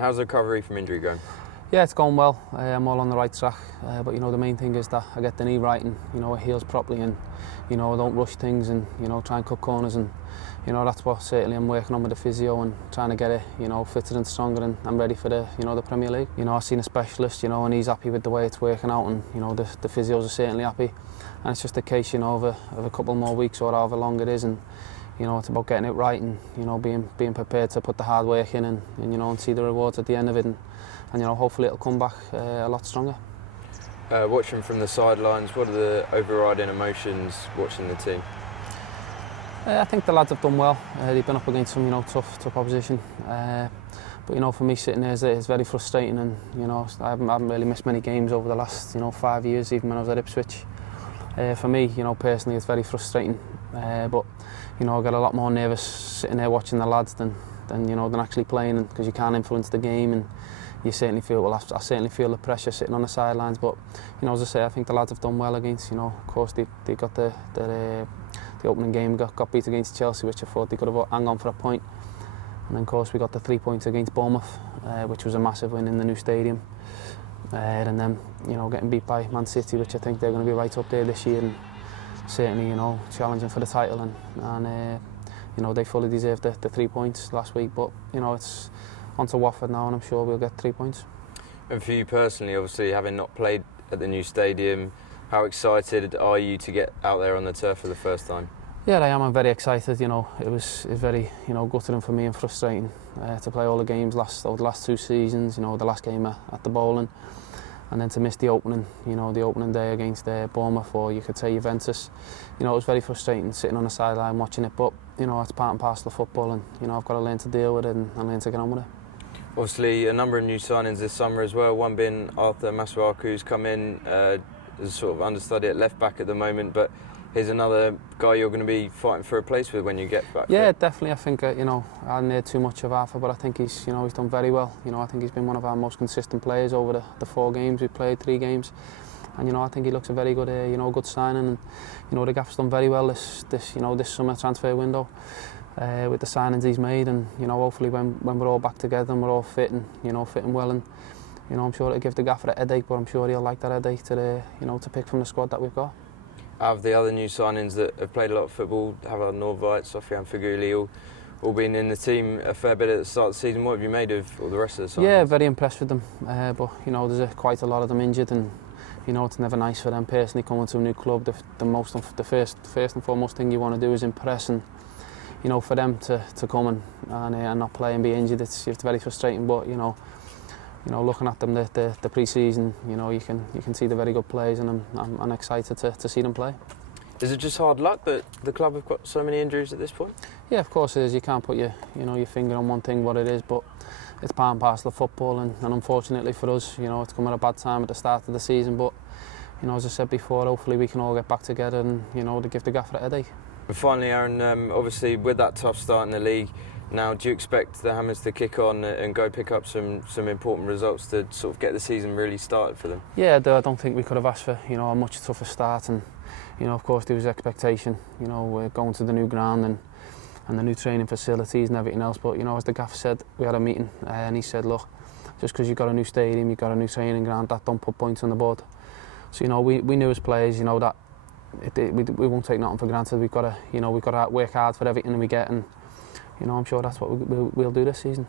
how's the recovery from injury going? Yeah, it's going well. I'm all on the right track. But the main thing is that I get the knee right and it heals properly, and I don't rush things, and try and cut corners, and that's what certainly I'm working on with the physio and trying to get it fitter and stronger, and I'm ready for the the Premier League. I've seen a specialist, and he's happy with the way it's working out, and the physios are certainly happy, and it's just a case of a couple more weeks or however long it is, and it's about getting it right, and being prepared to put the hard work in, and see the rewards at the end of it, and hopefully it'll come back a lot stronger. Watching from the sidelines, what are the overriding emotions watching the team? I think the lads have done well. They've been up against some tough opposition, but for me sitting there it's very frustrating, and I haven't really missed many games over the last 5 years, even when I was at Ipswich. For me, personally, it's very frustrating, but I get a lot more nervous sitting there watching the lads than actually playing, because you can't influence the game, and you certainly feel, I certainly feel the pressure sitting on the sidelines. But as I say, I think the lads have done well against. Of course they got the opening game, got beat against Chelsea, which I thought they could have hung on for a point, and then of course we got the 3 points against Bournemouth, which was a massive win in the new stadium, and then getting beat by Man City, which I think they're going to be right up there this year, and certainly challenging for the title, and they fully deserved the 3 points last week. But it's on to Watford now, and I'm sure we'll get 3 points. And for you personally, obviously having not played at the new stadium, how excited are you to get out there on the turf for the first time? Yeah, I am. I'm very excited. It was very gutting for me and frustrating to play all the games over the last 2 seasons. The last game at the Bowling, and then to miss the opening day against Bournemouth, or you could say Juventus. It was very frustrating sitting on the sideline watching it, but it's part and parcel of football, and I've got to learn to deal with it and learn to get on with it. Obviously, a number of new signings this summer as well. One being Arthur Masuaku, who's come in as a sort of understudy at left back at the moment, but he's another guy you're going to be fighting for a place with when you get back. Yeah, definitely. I think I hadn't heard too much of Arthur, but I think he's he's done very well. I think he's been one of our most consistent players over the 4 games we played, 3 games, and I think he looks a very good good signing. And the gaffer's done very well this summer transfer window with the signings he's made, and hopefully when we're all back together and we're all fit and fitting well, and I'm sure it'll give the gaffer a headache, but I'm sure he'll like that headache to pick from the squad that we've got. Out of the other new signings that have played a lot of football, Havard, Norvite, Sofiane Feghouli, all been in the team a fair bit at the start of the season. What have you made of all the rest of the signings? Yeah, very impressed with them. But there's quite a lot of them injured, and it's never nice for them personally coming to a new club. The first and foremost thing you want to do is impress, and for them to come and not play and be injured, it's very frustrating. But looking at them the pre-season, you can see they're very good players, and I'm excited to see them play. Is it just hard luck that the club have got so many injuries at this point? Yeah, of course it is. You can't put your finger on one thing what it is, but it's part and parcel of football, and unfortunately for us, it's come at a bad time at the start of the season. But as I said before, hopefully we can all get back together and to give the gaffer a headache. But finally, Aaron, obviously with that tough start in the league, now do you expect the Hammers to kick on and go pick up some important results to sort of get the season really started for them? Yeah, I don't think we could have asked for a much tougher start, and of course there was expectation. We're going to the new ground and the new training facilities and everything else. But as the gaffer said, we had a meeting and he said, look, just because you've got a new stadium, you've got a new training ground, that don't put points on the board. So we knew as players, that we won't take nothing for granted. We've got to work hard for everything we get, and I'm sure that's what we'll do this season.